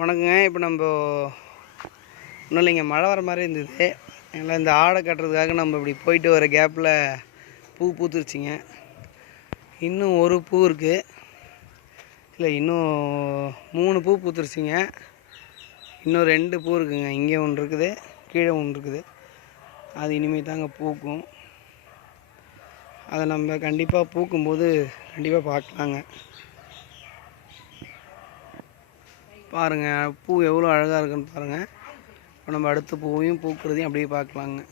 வணக்கங்க. இப்போ நம்ம ஒன்றும் இல்லைங்க, மழை வர மாதிரி இருந்தது. எல்லாம் இந்த ஆடை கட்டுறதுக்காக நம்ம இப்படி போயிட்டு வர கேப்பில் பூ பூத்துருச்சிங்க. இன்னும் ஒரு பூ இருக்குது, இல்லை இன்னும் 3 பூ பூத்துருச்சிங்க. இன்னும் 2 பூ இருக்குங்க. இங்கே ஒன்று இருக்குது, கீழே ஒன்று இருக்குது. அது இனிமேல் தாங்க பூக்கும். அதை நம்ம கண்டிப்பாக பூக்கும்போது கண்டிப்பாக பார்க்கலாங்க. பாருங்கள், பூ எவ்வளோ அழகாக இருக்குன்னு பாருங்கள். இப்போ நம்ம அடுத்த பூவையும் பூக்கிறதையும் அப்படியே பார்க்கலாங்க.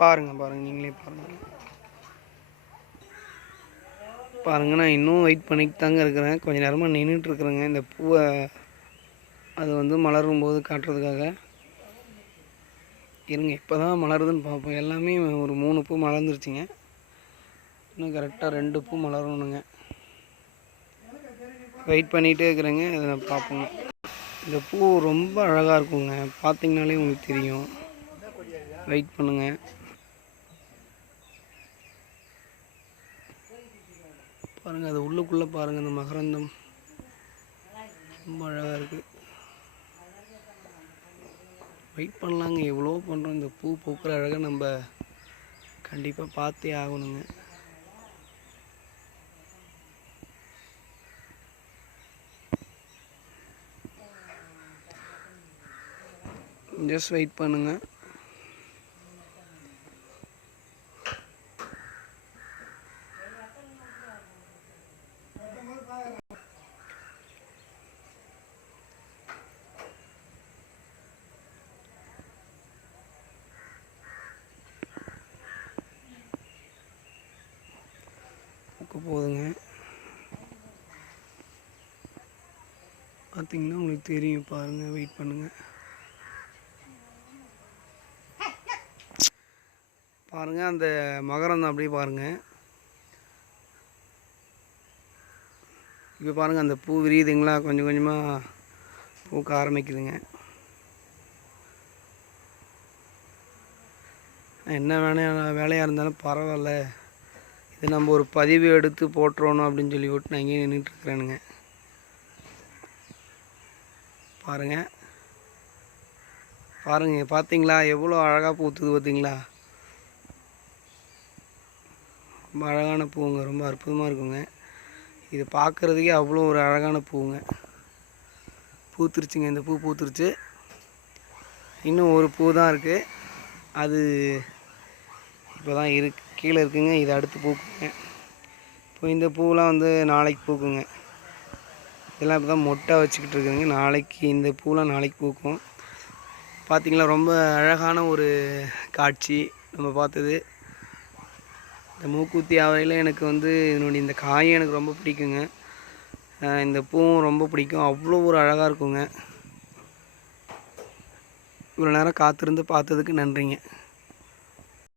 பாருங்கள் நீங்களே பாருங்கள். நான் இன்னும் வெயிட் பண்ணிட்டு தாங்க இருக்கிறேன். கொஞ்சம் நேரமாக நின்றுட்டுருக்குறேங்க இந்த பூவை அது வந்து மலரும் போது காட்டுறதுக்காக. இருங்க, இப்போ தான் மலருதுன்னு பார்ப்போம். எல்லாமே ஒரு 3 பூ மலர்ந்துருச்சுங்க. இன்னும் கரெக்டாக 2 பூ மலரணுங்க. வெயிட் பண்ணிகிட்டே இருக்கிறேங்க. அதை நான் பார்ப்போங்க. இந்த பூ ரொம்ப அழகாக இருக்குங்க, பார்த்திங்கனாலே உங்களுக்கு தெரியும். வெயிட் பண்ணுங்கள். பாருங்கள், அது உள்ளுக்குள்ளே பாருங்கள், அந்த மகரந்தம் ரொம்ப அழகாக இருக்குது. வெயிட் பண்ணலாங்க, எவ்வளோ பண்ணுறோம். இந்த பூ பூக்கிற அழகாக நம்ம கண்டிப்பாக பார்த்தே ஆகணுங்க. ஜஸ்ட் வெயிட் பண்ணுங்க. போதுங்க, பார்த்தீங்கன்னா உங்களுக்கு தெரியும். பாருங்கள், வெயிட் பண்ணுங்கள். பாருங்கள், அந்த மகரம் அப்படியே பாருங்கள். இப்போ பாருங்கள், அந்த பூ விரியுதுங்களா, கொஞ்சம் கொஞ்சமாக பூக்க ஆரம்பிக்குதுங்க. என்ன வேலையாக இருந்தாலும் பரவாயில்ல, இது நம்ம ஒரு பதிவு எடுத்து போட்டுறணும் அப்படின்னு சொல்லி விட்டு நான் இங்கேயே நின்றுட்டுருக்குறேனுங்க. பாருங்கள் பார்த்தீங்களா எவ்வளோ அழகாக பூத்துது பார்த்தீங்களா. ரொம்ப அழகான பூவுங்க, ரொம்ப அற்புதமாக இருக்குங்க. இது பார்க்குறதுக்கே அவ்வளோ ஒரு அழகான பூவுங்க. பூத்துருச்சுங்க, இந்த பூ பூத்துருச்சு. இன்னும் ஒரு பூ தான் இருக்குது, அது இப்போ தான் கீழே இருக்குங்க. இது அடுத்து பூக்குங்க. இப்போ இந்த பூவெலாம் வந்து நாளைக்கு பூக்குங்க. இதெல்லாம் இப்போ தான் மொட்டை வச்சுக்கிட்டு இருக்குதுங்க. நாளைக்கு இந்த பூவெலாம் நாளைக்கு பூக்கும். பார்த்திங்களா, ரொம்ப அழகான ஒரு காட்சி நம்ம பார்த்தது. இந்த மூக்குத்தி ஆவையில் எனக்கு வந்து இதனுடைய இந்த காயும் எனக்கு ரொம்ப பிடிக்குங்க. இந்த பூவும் ரொம்ப பிடிக்கும். அவ்வளோ ஒரு அழகாக இருக்குங்க. இவ்வளோ நேரம் காத்திருந்து பார்த்ததுக்கு நன்றிங்க.